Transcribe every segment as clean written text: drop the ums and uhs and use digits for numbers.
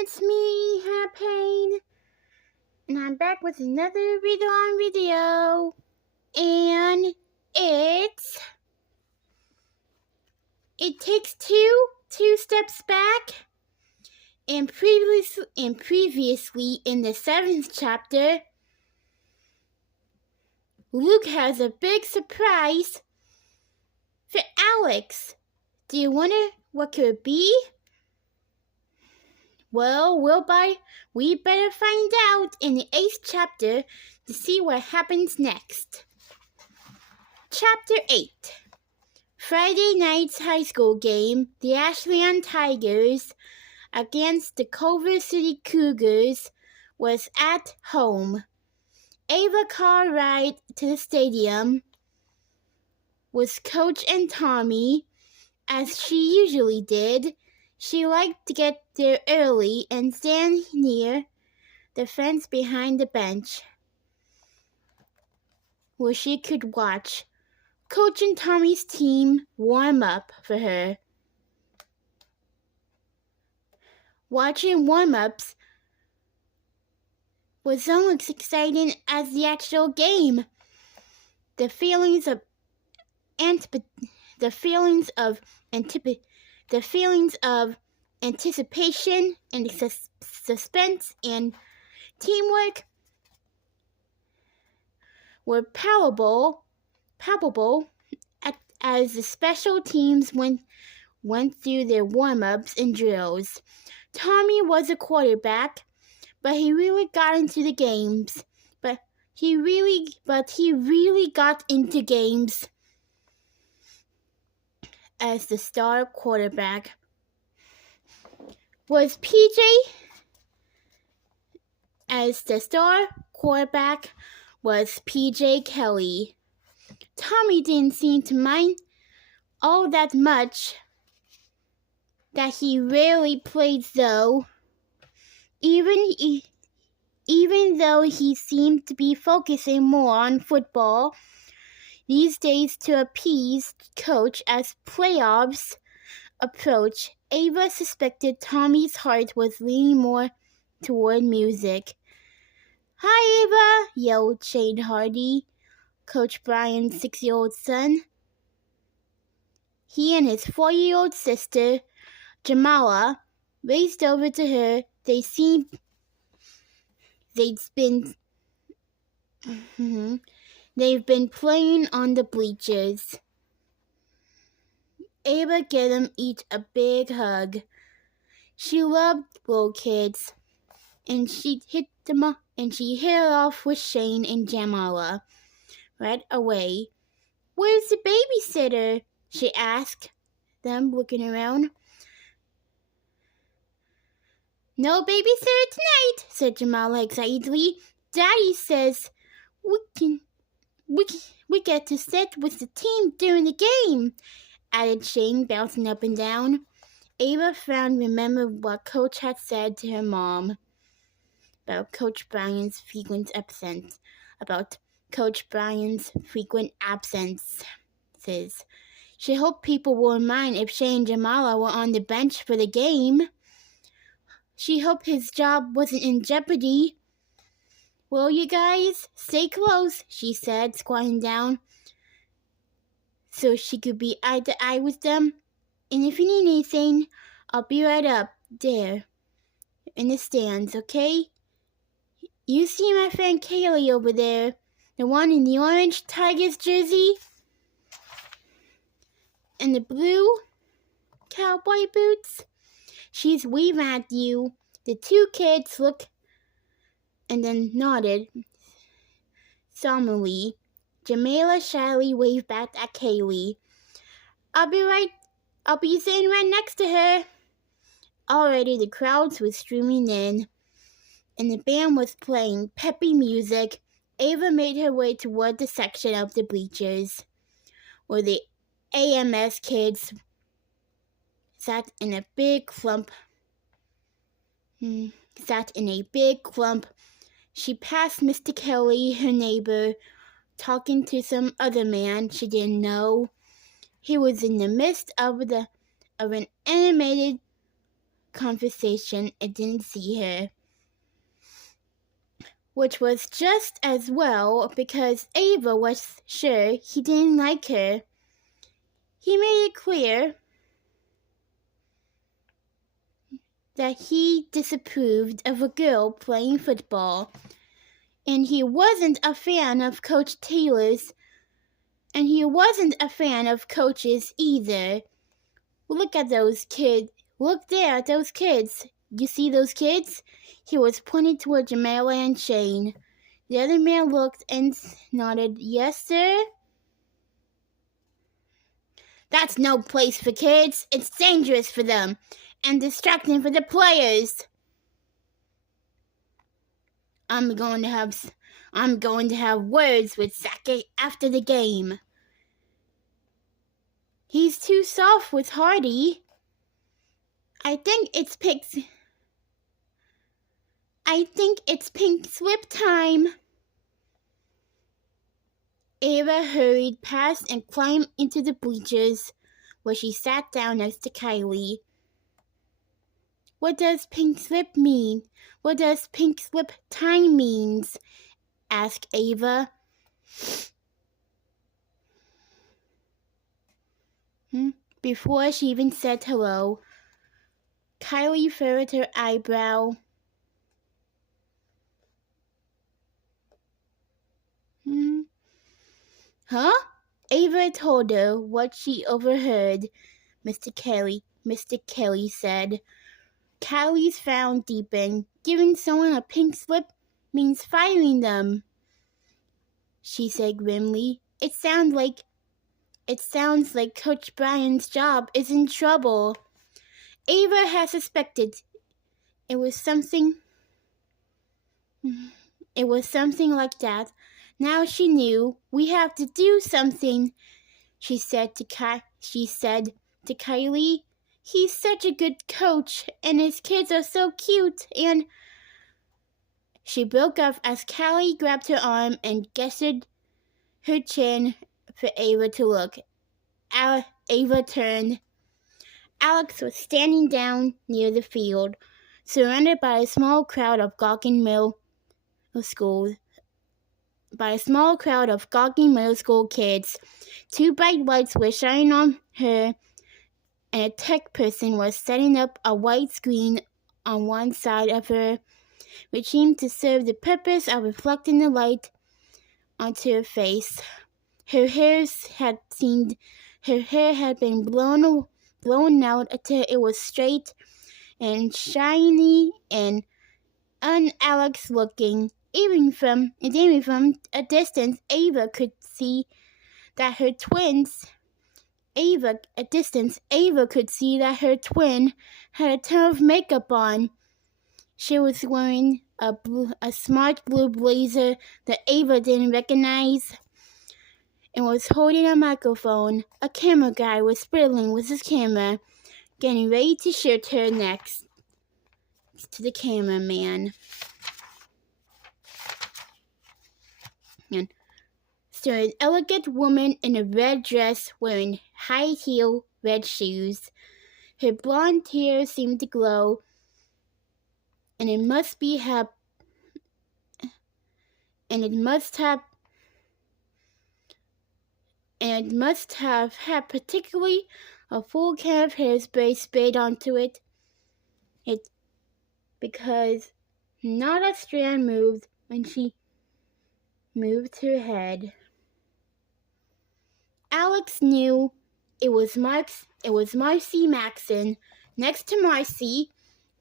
it's me, Pain, and I'm back with another read-along video, and it takes two steps back, and previously in the 7th chapter, Luke has a big surprise for Alex. Do you wonder what could it be? Well, we better find out in the 8th chapter to see what happens next. Chapter 8. Friday night's high school game, the Ashland Tigers against the Culver City Cougars, was at home. Ava car ride to the stadium with Coach and Tommy, as she usually did. She liked to get there early and stand near the fence behind the bench, where she could watch Coach and Tommy's team warm up for her. Watching warm-ups was almost exciting as the actual game. The feelings of anticipation and suspense and teamwork were palpable as the special teams went through their warm-ups and drills. Tommy was a quarterback, but he really got into the games. He really got into games as the star quarterback was PJ. Kelly. Tommy didn't seem to mind all that much that he rarely played, though. Even though he seemed to be focusing more on football these days to appease Coach as playoffs approached, Ava suspected Tommy's heart was leaning more toward music. "Hi, Ava!" yelled Shane Hardy, Coach Brian's 6-year-old son. He and his 4-year-old sister, Jamala, raced over to her. They've been playing on the bleachers. Ava gave them each a big hug. She loved little kids, and she hit it off with Shane and Jamala right away. "Where's the babysitter?" she asked them, looking around. "No babysitter tonight," said Jamala excitedly. "Daddy says we get to sit with the team during the game," added Shane, bouncing up and down. Ava frowned, remembered what Coach had said to her mom about Coach Brian's frequent absences. She hoped people wouldn't mind if Shane and Jamala were on the bench for the game. She hoped his job wasn't in jeopardy. "Well, you guys, stay close," she said, squatting down so she could be eye to eye with them. "And if you need anything, I'll be right up there in the stands, okay? You see my friend Kaylee over there, the one in the orange Tigers jersey and the blue cowboy boots? She's waving at you." The two kids looked and then nodded solemnly. Jamala shyly waved back at Kaylee. I'll be sitting right next to her." Already the crowds were streaming in, and the band was playing peppy music. Ava made her way toward the section of the bleachers where the AMS kids sat in a big clump. She passed Mr. Kelly, her neighbor, talking to some other man she didn't know. He was in the midst of an animated conversation and didn't see her. Which was just as well because Ava was sure he didn't like her. He made it clear that he disapproved of a girl playing football, and he wasn't a fan of Coach Taylor's, and he wasn't a fan of coaches either. Look at those kids. Look there at those kids. You see those kids? He was pointing toward Jamila and Shane. The other man looked and nodded, "Yes, sir." "That's no place for kids. It's dangerous for them and distracting for the players. I'm going to have words with Sackett after the game. He's too soft with Hardy. I think it's pink slip time." Ava hurried past and climbed into the bleachers, where she sat down next to Kylie. "What does pink slip mean? What does pink slip time means?" asked Ava. Before she even said hello, Kylie furrowed her eyebrow. Huh? Ava told her what she overheard. Mr. Kelly said. Kylie's frown deepened. "Giving someone a pink slip means firing them," she said grimly. It sounds like Coach Brian's job is in trouble." Ava had suspected it was something like that. Now she knew. "We have to do something," she said to Kylie. "He's such a good coach, and his kids are so cute, and..." She broke off as Kylie grabbed her arm and gestured her chin for Ava to look. Ava turned. Alex was standing down near the field, surrounded by a small crowd of gawking middle school kids. Two bright lights were shining on her, and a tech person was setting up a white screen on one side of her, which seemed to serve the purpose of reflecting the light onto her face. Her hair had been blown out until it was straight and shiny and un-Alex looking. Even from a distance, Ava could see that her twin had a ton of makeup on. She was wearing a smart blue blazer that Ava didn't recognize, and was holding a microphone. A camera guy was fiddling with his camera, getting ready to shoot her next to the cameraman. And stood an elegant woman in a red dress wearing high-heel red shoes. Her blonde hair seemed to glow, and it must have had particularly a full can of hairspray sprayed onto it, because not a strand moved when she moved her head. Alex knew it was Marcy Maxson. Next to Marcy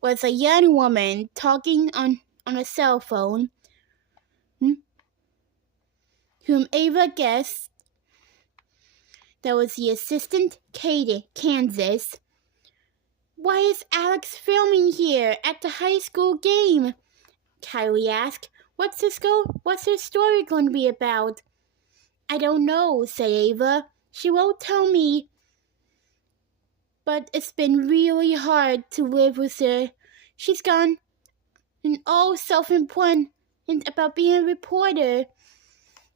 was a young woman talking on a cell phone, whom Ava guessed that was the assistant, Kansas. "Why is Alex filming here at the high school game?" Kylie asked. What's her story going to be about?" "I don't know," said Ava. "She won't tell me. But it's been really hard to live with her. She's gone and all self-important about being a reporter.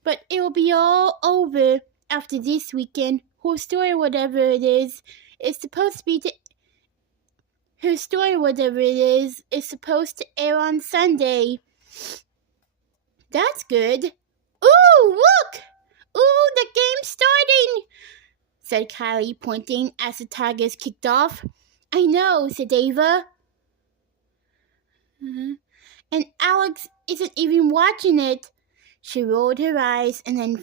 But it will be all over after this weekend. Her story, whatever it is supposed to be her story, whatever it is supposed to air on Sunday. That's good. Ooh, look! Ooh, the game's starting, said Kylie, pointing as the Tigers kicked off. I know, said Ava. And Alex isn't even watching it. She rolled her eyes and then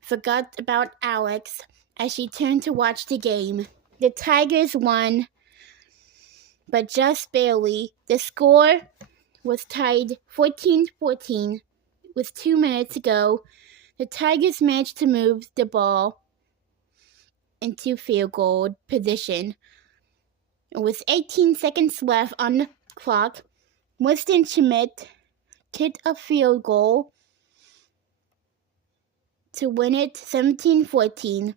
forgot about Alex as she turned to watch the game. The Tigers won, but just barely. The score was tied 14-14 with 2 minutes to go. The Tigers managed to move the ball into field goal position. With 18 seconds left on the clock, Winston Schmidt kicked a field goal to win it 17-14.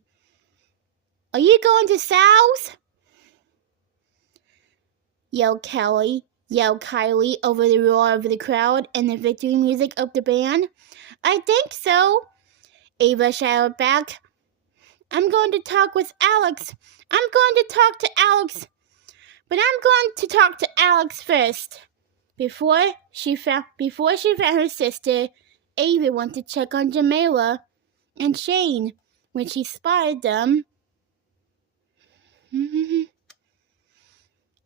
Are you going to Sal's? Yelled Kylie over the roar of the crowd and the victory music of the band. I think so, Ava shouted back. I'm going to talk with Alex. I'm going to talk to Alex. But I'm going to talk to Alex first. Before she found her sister, Ava went to check on Jamila and Shane when she spotted them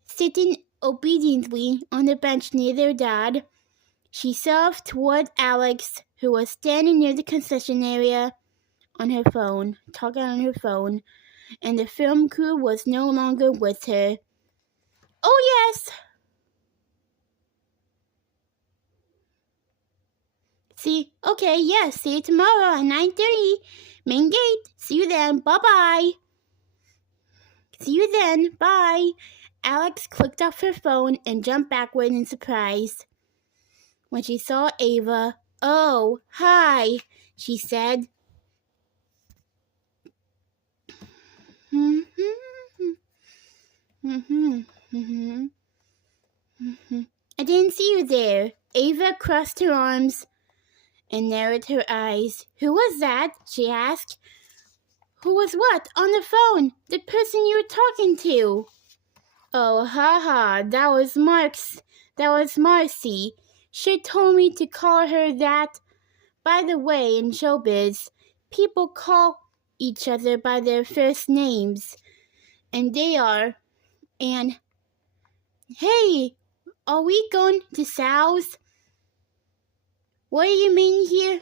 sitting obediently on the bench near their dad. She surfed toward Alex, who was standing near the concession area talking on her phone, and the film crew was no longer with her. Oh, yes! See you tomorrow at 9:30. Main gate. See you then. Bye-bye. See you then. Bye. Alex clicked off her phone and jumped backward in surprise when she saw Ava. Oh, hi, she said. I didn't see you there. Ava crossed her arms and narrowed her eyes. Who was that? She asked. Who was what? On the phone. The person you were talking to. Oh, haha, that was Marcy. She told me to call her that. By the way, in showbiz, people call each other by their first names. And hey, are we going to Sal's? What do you mean here?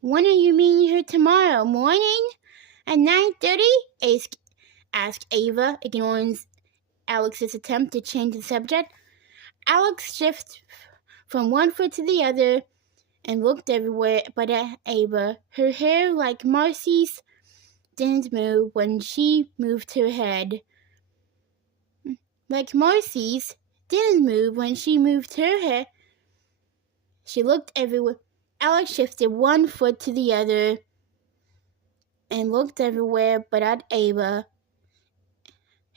When are you meeting her tomorrow morning? At 9:30? Asked Ava, ignoring Alex's attempt to change the subject. Alex shifted from one foot to the other and looked everywhere but at Ava. Her hair, like Marcy's, didn't move when she moved her head. Like Marcy's didn't move when she moved her head. She looked everywhere. Alex shifted one foot to the other and looked everywhere but at Ava.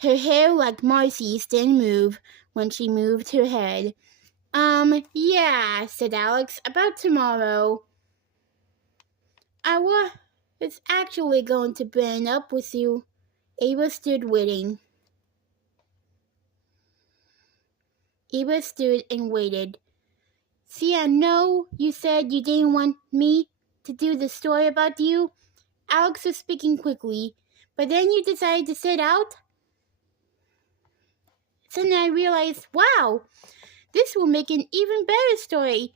Her hair, like Marcy's, didn't move when she moved her head. Yeah, said Alex, about tomorrow. I was actually going to burn up with you. Ava stood waiting. Ava stood and waited. See, I know you said you didn't want me to do the story about you. Alex was speaking quickly, but then you decided to sit out? Suddenly I realized, wow, this will make an even better story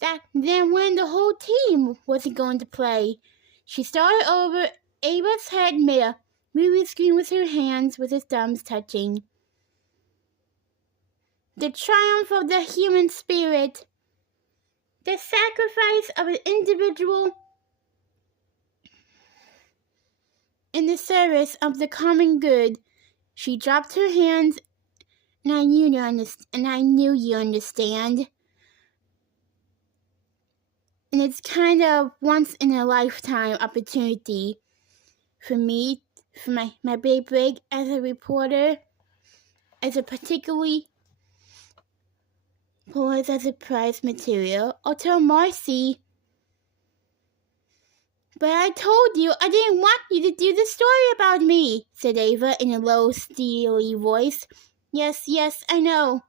than when the whole team wasn't going to play. She started over. Ava's head made a movie screen with her hands with her thumbs touching. The triumph of the human spirit. The sacrifice of an individual in the service of the common good. She dropped her hands, and I knew you understand. And it's kind of once in a lifetime opportunity for me, for my big break as a reporter, as a particularly Pulitzer Prize material. I'll tell Marcy. but I told you I didn't want you to do the story about me, said Ava in a low, steely voice. Yes, I know.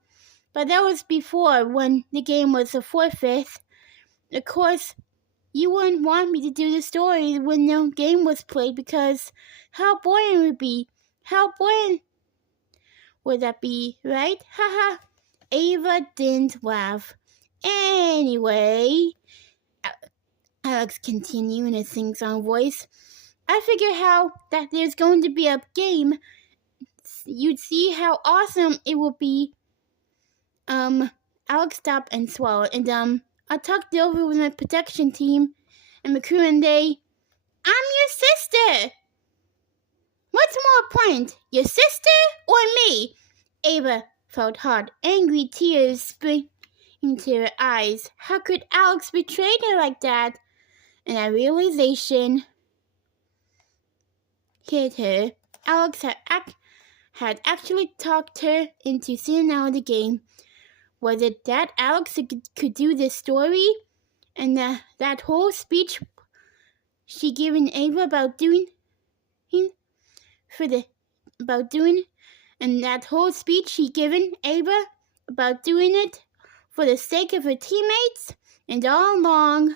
But that was before, when the game was a forfeit. Of course, you wouldn't want me to do the story when no game was played because how boring it would be. How boring would that be, right? Haha. Ava didn't laugh. Anyway, Alex continued in a sing-song voice, I figured how that there's going to be a game. You'd see how awesome it will be. Alex stopped and swallowed, and I talked it over with my protection team and McCrew, and I'm your sister! What's more important, your sister or me? Ava felt hot, angry tears spring into her eyes. How could Alex betray her like that? And that realization hit her. Alex had actually talked her into sitting out of the game. Was it that Alex could do this story? And that whole speech she given Ava about doing and that whole speech she given Ava about doing it for the sake of her teammates? And all along,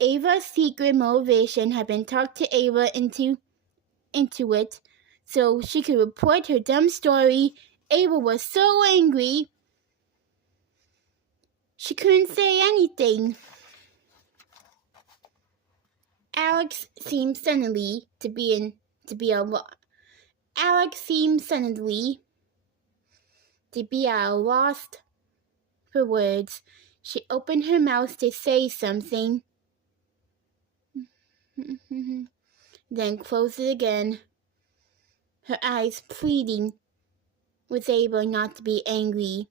Ava's secret motivation had been talked to Ava into it so she could report her dumb story. Ava was so angry she couldn't say anything. Alex seemed suddenly to be at a loss for words. She opened her mouth to say something, then closed it again, her eyes pleading with Ava not to be angry.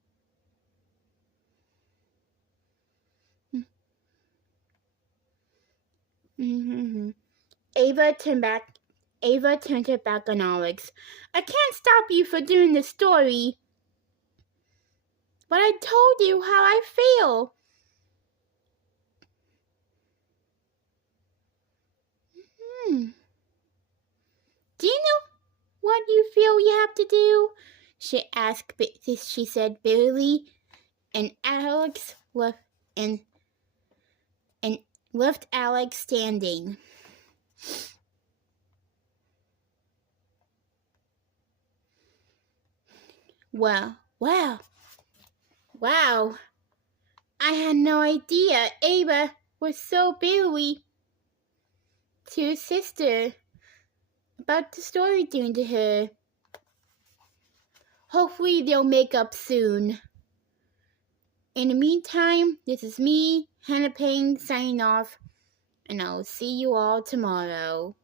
Ava turned her back on Alex. I can't stop you from doing the story, but I told you how I feel. Do you know what you feel you have to do? She asked. She said bitterly, and Alex left Alex standing. Wow. I had no idea Ava was so bitterly to her sister about the story doing to her. Hopefully they'll make up soon. In the meantime, this is me, Hannah Payne, signing off, and I'll see you all tomorrow.